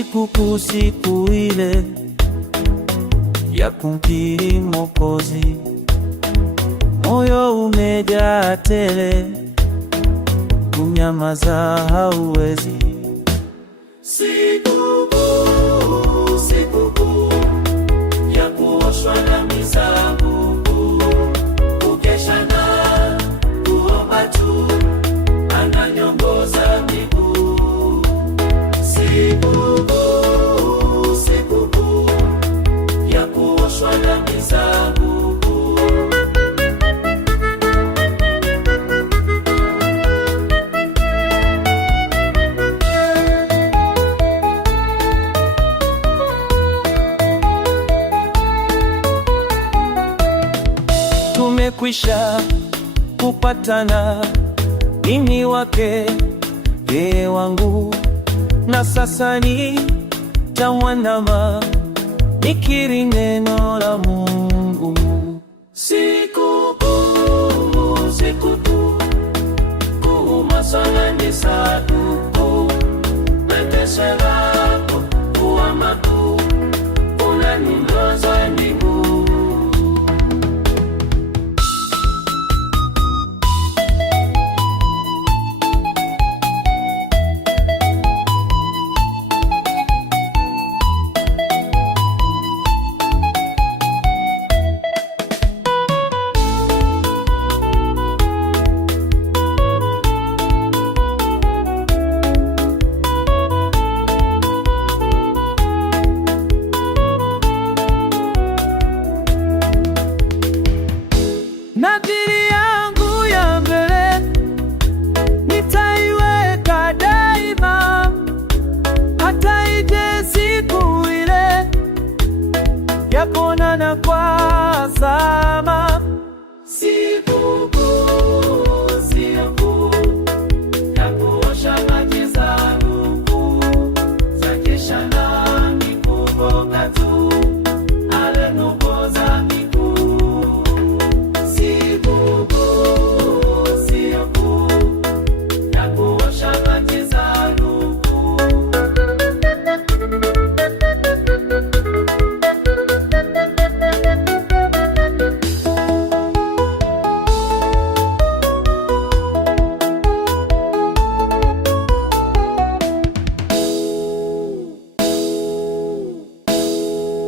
sikukuu, siku ile ya kumkiri Mwokozi, moyo umejaa tele, kunyamaza hauwezi. Sikukuu, sikukuu ya kuoshwa dhambi zangu, kukesha na kuomba tu, ananiongoza miguu. Sikukuu, sikukuu ya kuoshwa dhambi zangu. Tumekwisha kupatana, mimi wake, yeye wangu, na sasa nitamwandama, nikiri neno la Mungu. Sikukuu, sikukuu, kuuma sana ni saduku, metesera